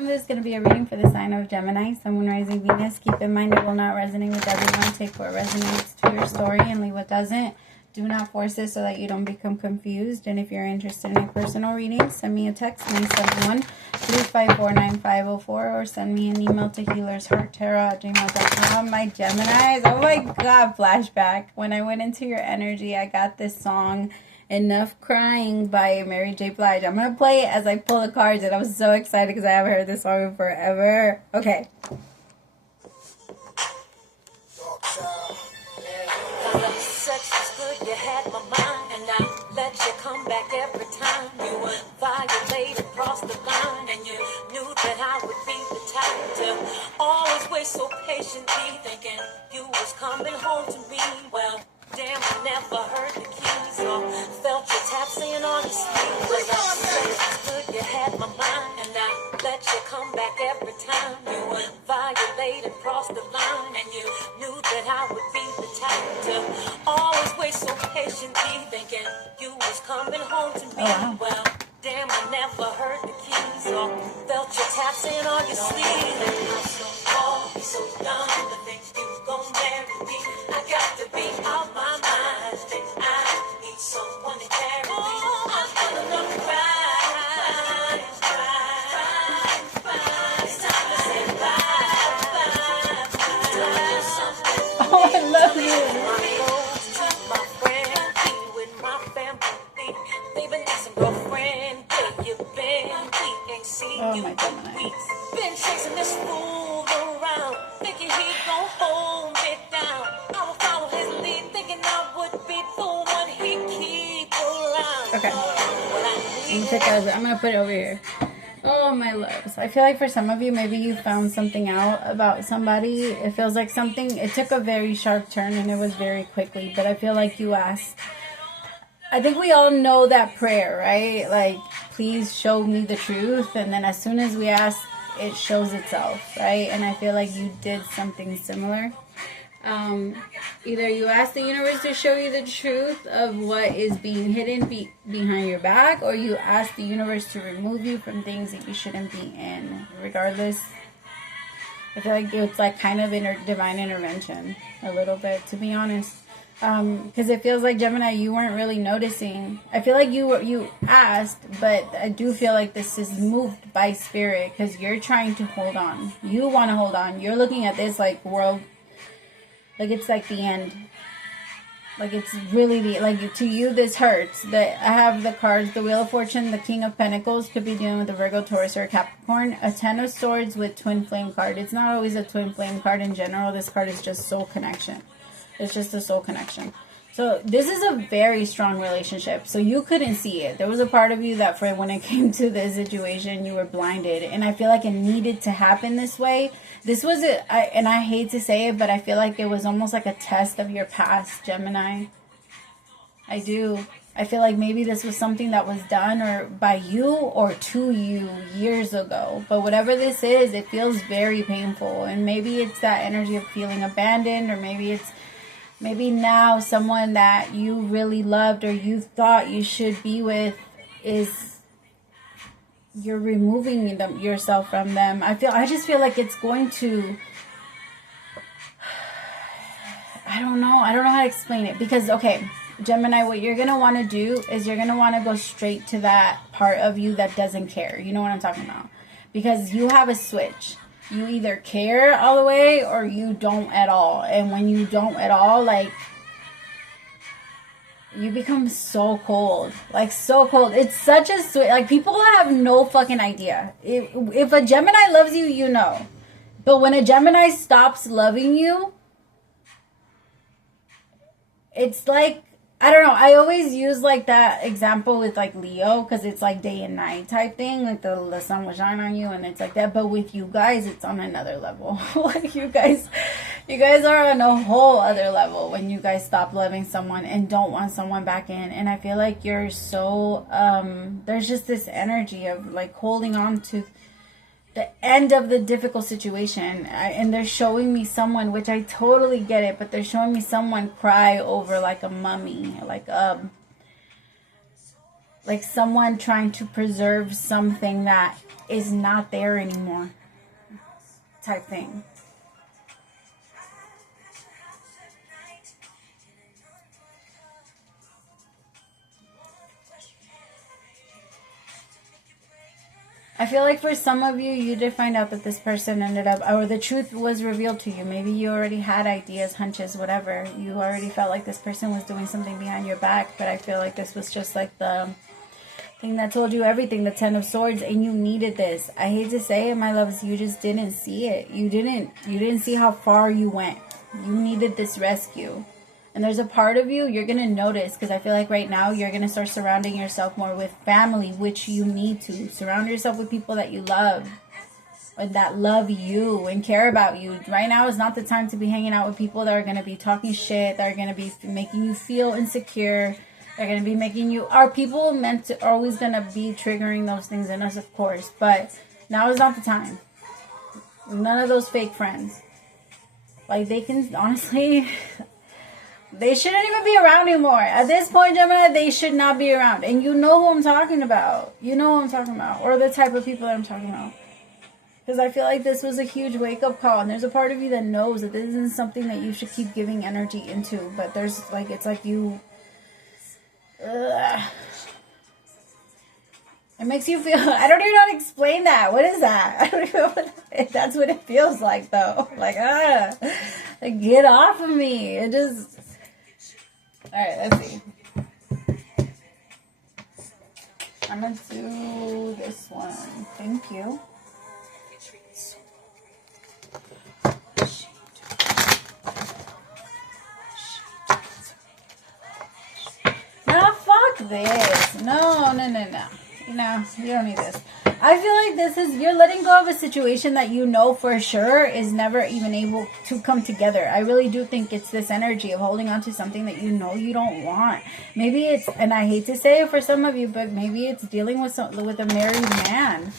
This is going to be a reading for the sign of Gemini, Sun, Moon, Rising, Venus. Keep in mind it will not resonate with everyone. Take what resonates to your story and leave what doesn't. Do not force it so that you don't become confused. And if you're interested in a personal reading, send me a text, 971-354-9504, or send me an email to HealersHeartTarot@gmail.com. My Geminis, oh my God, flashback. When I went into your energy, I got this song, Enough Crying by Mary J. Blige. I'm going to play it as I pull the cards, and I was so excited because I haven't heard this song in forever. Okay. You had my mind, and I let you come back every time. You violated, crossed the line, and you knew that I would be the type to always wait so patiently, thinking you was coming home to me. Well, damn, I never heard the keys or felt your tap saying on your sleeve. Was I good? You had my mind, and I let you come back every time. You violated, crossed the line, and you knew that I would be the type to always wait so patiently, thinking you was coming home to me. Oh, wow. Well, damn, I never heard the keys or felt your tap saying on your sleeve. I'm so old, so young, the things you gon' marry me. I got to be out my mind. I need someone to carry me. I'm gonna cry. Oh, I love you. Oh, my Gemini. Been chasing this fool around, thinking he'd gon' hold me down. I would follow his lead, thinking I would be the one he'd keep around. Okay. I'm going to put it over here. Oh, my loves. I feel like for some of you, maybe you found something out about somebody. It feels like something, it took a very sharp turn and it was very quickly. But I feel like you asked, I think we all know that prayer, right? Like, please show me the truth. And then as soon as we ask, it shows itself, right? And I feel like you did something similar. Either you ask the universe to show you the truth of what is being hidden behind your back, or you ask the universe to remove you from things that you shouldn't be in. Regardless, I feel like it's like kind of divine intervention a little bit, to be honest. Because it feels like, Gemini, you weren't really noticing. I feel like you asked, but I do feel like this is moved by spirit because you're trying to hold on. You want to hold on. You're looking at this like world, like it's like the end. Like it's really like to you this hurts. I have the cards, the Wheel of Fortune, the King of Pentacles could be dealing with a Virgo, Taurus, or a Capricorn. A Ten of Swords with Twin Flame card. It's not always a Twin Flame card in general. This card is just soul connection. It's just a soul connection. So this is a very strong relationship. So you couldn't see it. There was a part of you that for when it came to this situation, you were blinded. And I feel like it needed to happen this way. This was and I hate to say it, but I feel like it was almost like a test of your past, Gemini. I do. I feel like maybe this was something that was done or by you or to you years ago. But whatever this is, it feels very painful. And maybe it's that energy of feeling abandoned, or maybe now someone that you really loved or you thought you should be with you're removing yourself from them. I just feel like it's going to, I don't know how to explain it. Because, okay, Gemini, what you're going to want to do is you're going to want to go straight to that part of you that doesn't care. You know what I'm talking about? Because you have a switch. You either care all the way or you don't at all. And when you don't at all, like, you become so cold. Like, so cold. It's such a switch. Like, people have no fucking idea. If a Gemini loves you, you know. But when a Gemini stops loving you, it's like, I don't know. I always use like that example with like Leo, because it's like day and night type thing. Like the sun will shine on you and it's like that. But with you guys, it's on another level. Like you guys are on a whole other level when you guys stop loving someone and don't want someone back in. And I feel like you're so, there's just this energy of like holding on to the end of the difficult situation. And they're showing me someone, which I totally get it, but they're showing me someone cry over like a mummy, like like someone trying to preserve something that is not there anymore, type thing. I feel like for some of you, you did find out that this person ended up, or the truth was revealed to you. Maybe you already had ideas, hunches, whatever. You already felt like this person was doing something behind your back, but I feel like this was just like the thing that told you everything, the Ten of Swords, and you needed this. I hate to say it, my loves, you just didn't see it. You didn't see how far you went. You needed this rescue. And there's a part of you you're going to notice, because I feel like right now you're going to start surrounding yourself more with family, which you need to. Surround yourself with people that you love, or that love you and care about you. Right now is not the time to be hanging out with people that are going to be talking shit, that are going to be making you feel insecure. They're going to be making you... Are people meant to... always going to be triggering those things in us, of course. But now is not the time. None of those fake friends. Like, they can... Honestly... They shouldn't even be around anymore. At this point, Gemini, they should not be around. And you know who I'm talking about. You know who I'm talking about. Or the type of people that I'm talking about. Because I feel like this was a huge wake-up call. And there's a part of you that knows that this isn't something that you should keep giving energy into. But there's, like, it's like you... It makes you feel... I don't even know how to explain that. What is that? I don't even know what... That's what it feels like, though. Like, get off of me. It just... Alright, let's see. I'm going to do this one. Thank you. Now, fuck this. No. No, you don't need this. I feel like this is, you're letting go of a situation that you know for sure is never even able to come together. I really do think it's this energy of holding on to something that you know you don't want. Maybe it's, and I hate to say it for some of you, but maybe it's dealing with a married man.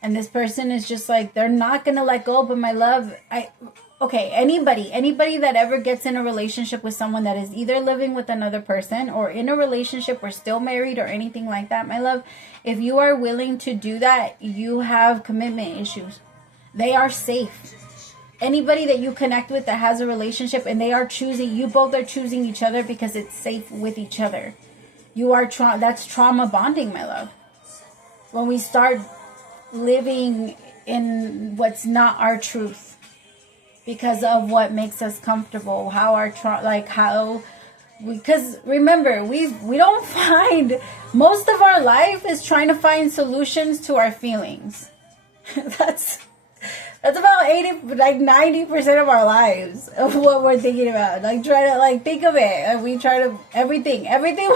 And this person is just like, they're not going to let go. But my love, okay, anybody that ever gets in a relationship with someone that is either living with another person or in a relationship or still married or anything like that, my love, if you are willing to do that, you have commitment issues. They are safe. Anybody that you connect with that has a relationship and they are choosing, you both are choosing each other because it's safe with each other. You are that's trauma bonding, my love. When we start living in what's not our truth because of what makes us comfortable, because remember, we don't find, most of our life is trying to find solutions to our feelings. That's about 90% of our lives of what we're thinking about. Like, try to, think of it. We try to, everything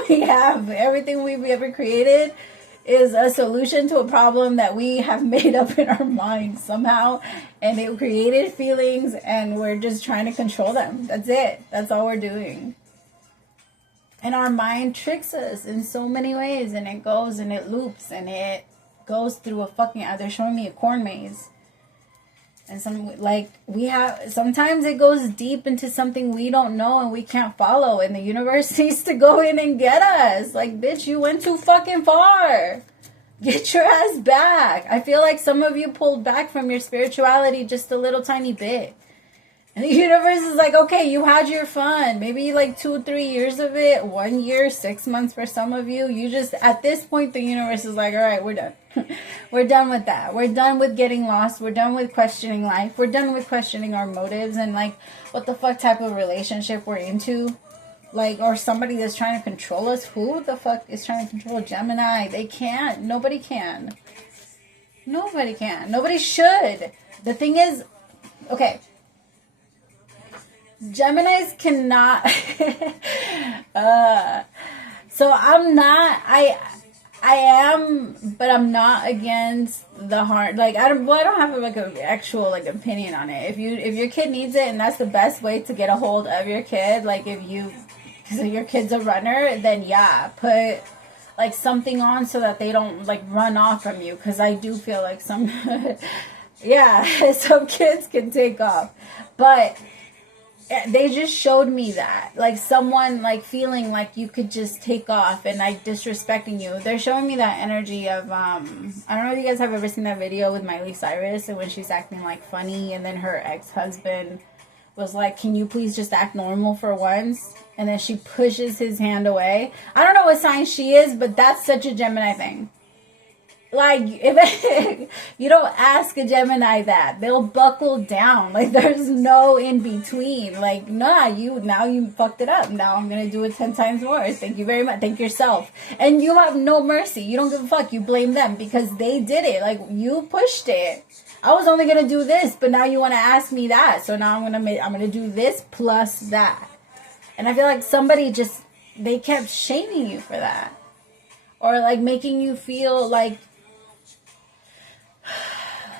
we have, everything we've ever created is a solution to a problem that we have made up in our minds somehow. And it created feelings and we're just trying to control them. That's it. That's all we're doing. And our mind tricks us in so many ways, and it goes and it loops and it goes through a fucking, they're showing me a corn maze. And sometimes it goes deep into something we don't know and we can't follow, and the universe needs to go in and get us. Like, bitch, you went too fucking far. Get your ass back. I feel like some of you pulled back from your spirituality just a little tiny bit. And the universe is like, okay, you had your fun. Maybe 2-3 years of it. 1 year, 6 months for some of you. You just, at this point, the universe is like, all right, we're done. We're done with that. We're done with getting lost. We're done with questioning life. We're done with questioning our motives and what the fuck type of relationship we're into. Or somebody that's trying to control us. Who the fuck is trying to control Gemini? They can't. Nobody can. Nobody can. Nobody should. The thing is, okay, Geminis cannot. So I'm not. I am, but I'm not against the heart. I don't have an actual opinion on it. If your kid needs it, and that's the best way to get a hold of your kid. Because your kid's a runner, then yeah, put something on so that they don't run off from you. Because I do feel like some, yeah, some kids can take off, but they just showed me that, like, someone like feeling like you could just take off and like disrespecting you. They're showing me that energy of I don't know if you guys have ever seen that video with Miley Cyrus, and when she's acting like funny, and then her ex-husband was like, can you please just act normal for once? And then she pushes his hand away. I don't know what sign she is, but that's such a Gemini thing. Like, if you don't ask a Gemini that, they'll buckle down. Like, there's no in between. Like, nah, now you fucked it up. Now I'm gonna do it 10 times more. Thank you very much. Thank yourself. And you have no mercy. You don't give a fuck. You blame them because they did it. Like, you pushed it. I was only gonna do this, but now you want to ask me that. So now I'm gonna do this plus that. And I feel like somebody just, they kept shaming you for that, or like making you feel like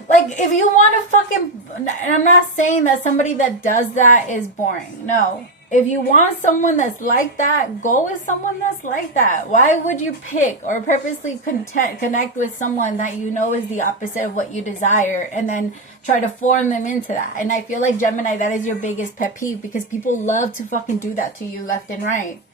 if you want to fucking, and I'm not saying that somebody that does that is boring. No. If you want someone that's like that, go with someone that's like that. Why would you pick or purposely connect with someone that you know is the opposite of what you desire and then try to form them into that? And I feel like, Gemini, that is your biggest pet peeve, because people love to fucking do that to you left and right.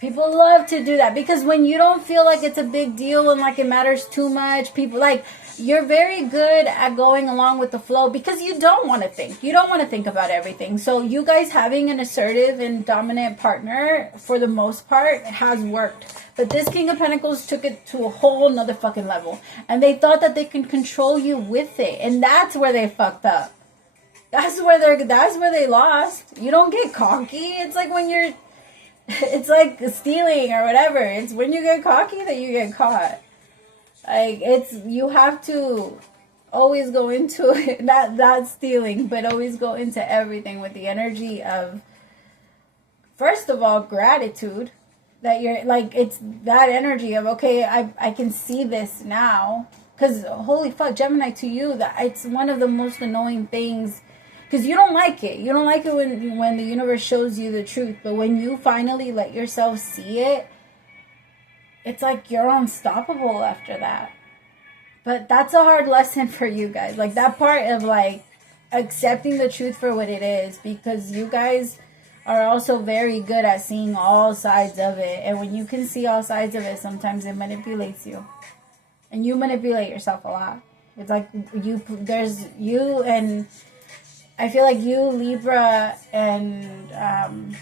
People love to do that because when you don't feel like it's a big deal and like it matters too much, people like, you're very good at going along with the flow because you don't want to think. You don't want to think about everything. So you guys having an assertive and dominant partner, for the most part, has worked. But this King of Pentacles took it to a whole nother fucking level. And they thought that they can control you with it. And that's where they fucked up. That's where they lost. You don't get cocky. It's like when you're, it's like stealing or whatever. It's when you get cocky that you get caught. Like, you have to always go into it, not stealing, but always go into everything with the energy of, first of all, gratitude. That you're, like, it's that energy of, okay, I can see this now. Because, holy fuck, Gemini, to you, that it's one of the most annoying things. Because you don't like it. You don't like it when the universe shows you the truth. But when you finally let yourself see it, it's like you're unstoppable after that. But that's a hard lesson for you guys. Like, that part of, like, accepting the truth for what it is. Because you guys are also very good at seeing all sides of it. And when you can see all sides of it, sometimes it manipulates you. And you manipulate yourself a lot. It's like there's you and, I feel like you, Libra, and I don't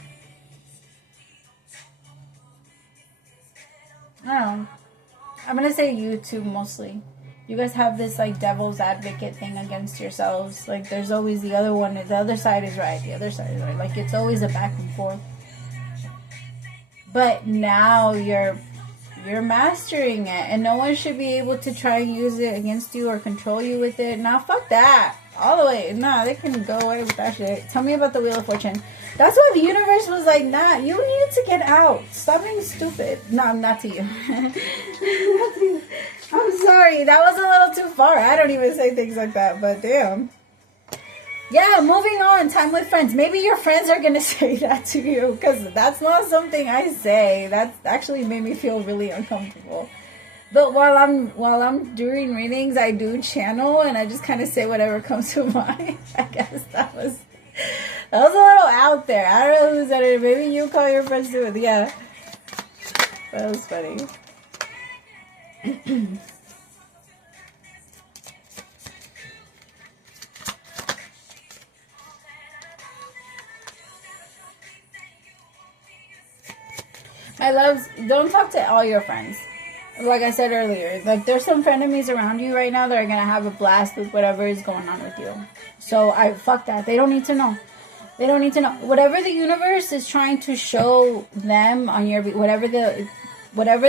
know. I'm going to say you two mostly. You guys have this, like, devil's advocate thing against yourselves. Like, there's always the other one. The other side is right. The other side is right. Like, it's always a back and forth. But now you're mastering it. And no one should be able to try and use it against you or control you with it. Nah, fuck that. All the way. Nah, they can go away with that shit. Tell me about the Wheel of Fortune. That's why the universe was like, nah, you need to get out. Stop being stupid. No, not to you. Not to you. I'm sorry. That was a little too far. I don't even say things like that, but damn. Yeah, moving on. Time with friends. Maybe your friends are going to say that to you, because that's not something I say. That actually made me feel really uncomfortable. But while I'm doing readings, I do channel, and I just kind of say whatever comes to mind. I guess that was a little out there. I don't know who said it. Maybe you call your friends to it. Yeah. That was funny. My loves, don't talk to all your friends. Like I said earlier, like, there's some frenemies around you right now that are going to have a blast with whatever is going on with you. So fuck that. They don't need to know. They don't need to know. Whatever the universe is trying to show them on your, whatever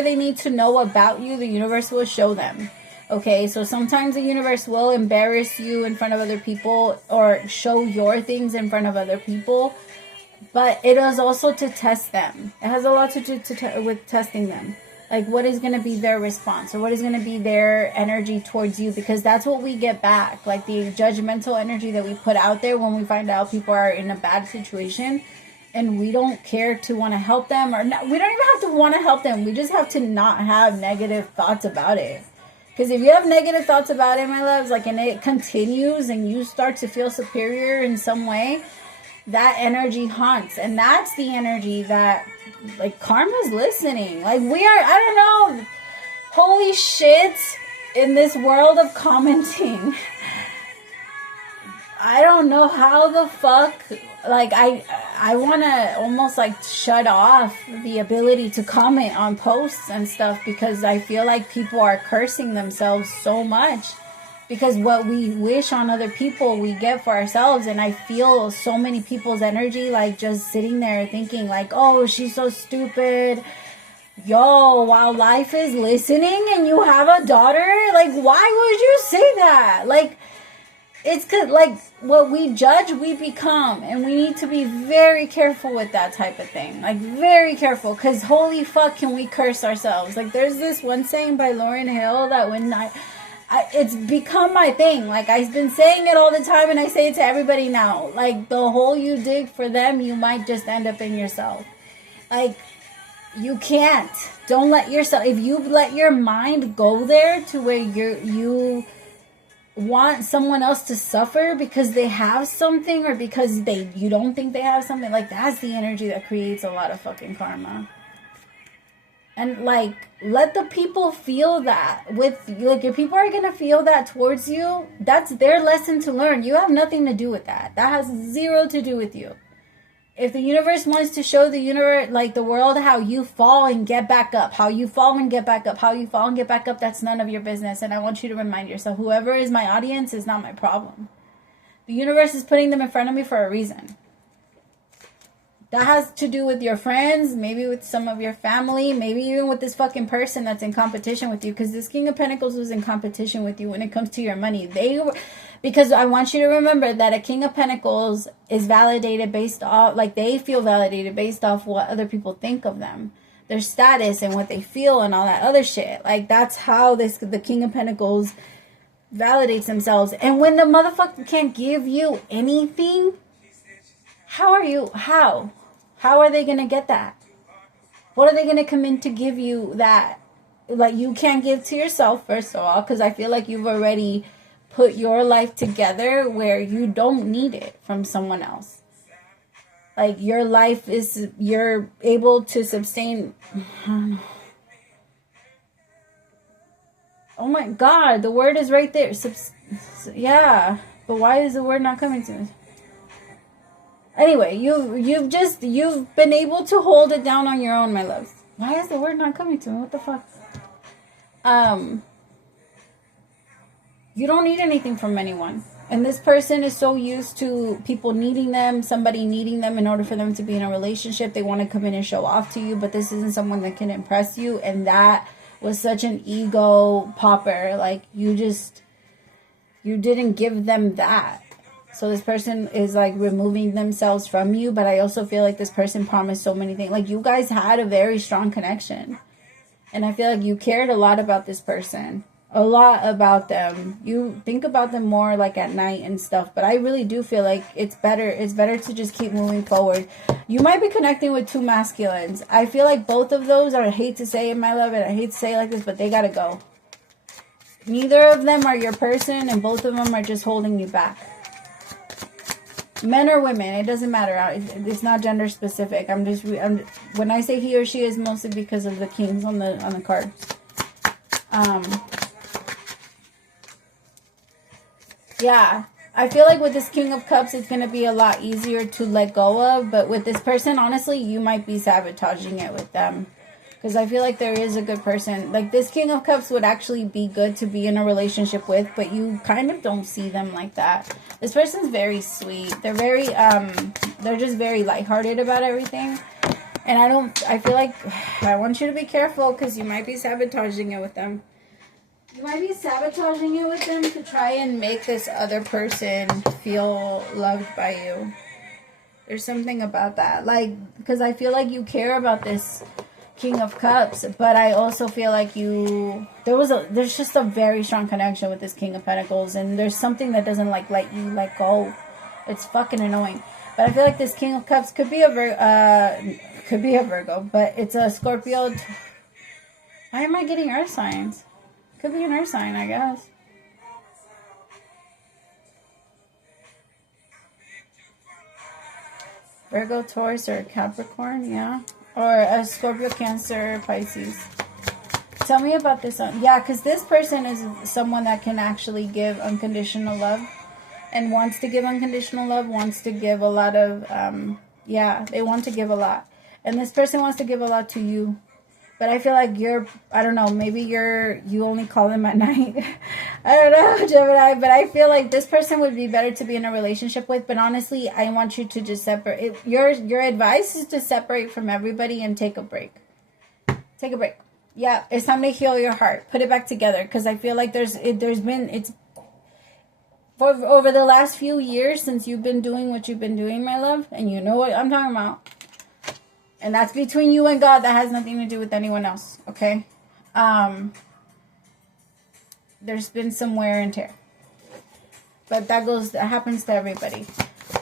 they need to know about you, the universe will show them. Okay, so sometimes the universe will embarrass you in front of other people or show your things in front of other people. But it is also to test them. It has a lot to do with testing them. Like, what is going to be their response, or what is going to be their energy towards you, because that's what we get back. Like, the judgmental energy that we put out there when we find out people are in a bad situation and we don't care to want to help them, or not, we don't even have to want to help them. We just have to not have negative thoughts about it. Because if you have negative thoughts about it, my loves, like, and it continues and you start to feel superior in some way, that energy haunts. And that's the energy that, like, karma's listening. Like, we are, I don't know, holy shit, in this world of commenting. I don't know how the fuck, like, I want to almost, like, shut off the ability to comment on posts and stuff, because I feel like people are cursing themselves so much, because what we wish on other people, we get for ourselves. And I feel so many people's energy, like, just sitting there thinking, like, oh, she's so stupid. Yo, while life is listening and you have a daughter, like, why would you say that? Like, it's good. Like, what we judge, we become. And we need to be very careful with that type of thing. Like, very careful. Because holy fuck, can we curse ourselves. Like, there's this one saying by Lauryn Hill that when it's become my thing. Like, I've been saying it all the time, and I say it to everybody now. Like, the hole you dig for them, you might just end up in yourself. Like, you can't. Don't let yourself, if you let your mind go there to where you want someone else to suffer because they have something, or because you don't think they have something, like, that's the energy that creates a lot of fucking karma. And, like, let the people feel that with, like, if people are gonna feel that towards you, that's their lesson to learn. You have nothing to do with that. That has zero to do with you. If the universe wants to show the universe, like, the world, how you fall and get back up, how you fall and get back up, how you fall and get back up, that's none of your business. And I want you to remind yourself, whoever is my audience is not my problem. The universe is putting them in front of me for a reason. That has to do with your friends, maybe with some of your family, maybe even with this fucking person that's in competition with you. Because this King of Pentacles was in competition with you when it comes to your money. Because I want you to remember that a King of Pentacles is validated based off, like, they feel validated based off what other people think of them. Their status and what they feel and all that other shit. Like, that's how the King of Pentacles validates themselves. And when the motherfucker can't give you anything, how are they going to get that? What are they going to come in to give you that, like, you can't give to yourself, first of all? Because I feel like you've already put your life together where you don't need it from someone else. Like, your life is, you're able to sustain. Oh my God, the word is right there. Yeah, but why is the word not coming to me? Anyway, you've been able to hold it down on your own, my loves. Why is the word not coming to me? What the fuck? You don't need anything from anyone. And this person is so used to people needing them, somebody needing them in order for them to be in a relationship. They want to come in and show off to you, but this isn't someone that can impress you. And that was such an ego popper. Like, you didn't give them that. So this person is, like, removing themselves from you. But I also feel like this person promised so many things. Like, you guys had a very strong connection. And I feel like you cared a lot about this person. A lot about them. You think about them more, like, at night and stuff. But I really do feel like it's better to just keep moving forward. You might be connecting with two masculines. I feel like both of those, I hate to say it, my love, and I hate to say it like this, but they gotta go. Neither of them are your person, and both of them are just holding you back. Men or women, it doesn't matter. It's not gender specific. When I say he or she, is mostly because of the kings on the cards. Yeah, I feel like with this King of Cups, it's going to be a lot easier to let go of. But with this person, honestly, you might be sabotaging it with them. Because I feel like there is a good person. Like, this King of Cups would actually be good to be in a relationship with, but you kind of don't see them like that. This person's very sweet. They're very, they're just very lighthearted about everything. And I feel like, I want you to be careful because you might be sabotaging it with them. You might be sabotaging it with them to try and make this other person feel loved by you. There's something about that. Like, because I feel like you care about this King of Cups, but I also feel like there's just a very strong connection with this King of Pentacles, and there's something that doesn't, like, let you let go. It's fucking annoying. But I feel like this King of Cups could be a Virgo, but it's a Scorpio. Why am I getting earth signs? Could be an earth sign, I guess. Virgo, Taurus, or Capricorn, yeah. Or a Scorpio, Cancer, Pisces. Tell me about this one. Yeah, because this person is someone that can actually give unconditional love and wants to give unconditional love, wants to give a lot of, yeah, they want to give a lot. And this person wants to give a lot to you. But I feel like you're, I don't know, maybe you only call them at night. I don't know, Gemini, but I feel like this person would be better to be in a relationship with. But honestly, I want you to just separate. Your advice is to separate from everybody and take a break. Take a break. Yeah, it's time to heal your heart. Put it back together. Because I feel like it's over the last few years since you've been doing what you've been doing, my love. And you know what I'm talking about. And that's between you and God. That has nothing to do with anyone else. Okay? There's been some wear and tear. But that happens to everybody.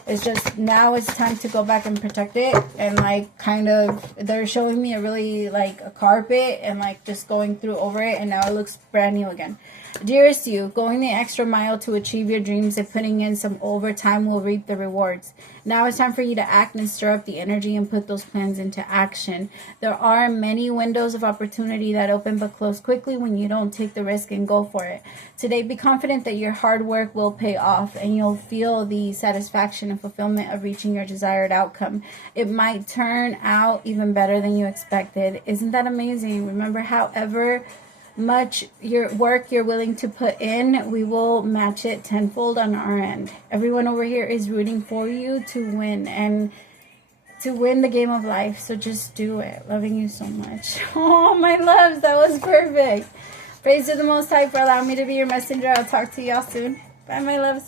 It's just now it's time to go back and protect it. And like kind of, they're showing me a really like a carpet and like just going through over it. And now it looks brand new again. Dearest you, going the extra mile to achieve your dreams and putting in some overtime will reap the rewards. Now it's time for you to act and stir up the energy and put those plans into action. There are many windows of opportunity that open but close quickly when you don't take the risk and go for it. Today, be confident that your hard work will pay off and you'll feel the satisfaction and fulfillment of reaching your desired outcome. It might turn out even better than you expected. Isn't that amazing? Remember, however much your work you're willing to put in, we will match it tenfold on our end. Everyone over here is rooting for you to win and to win the game of life. So just do it. Loving you so much. Oh, my loves, that was perfect. Praise to the Most High for allowing me to be your messenger. I'll talk to y'all soon. Bye, my loves.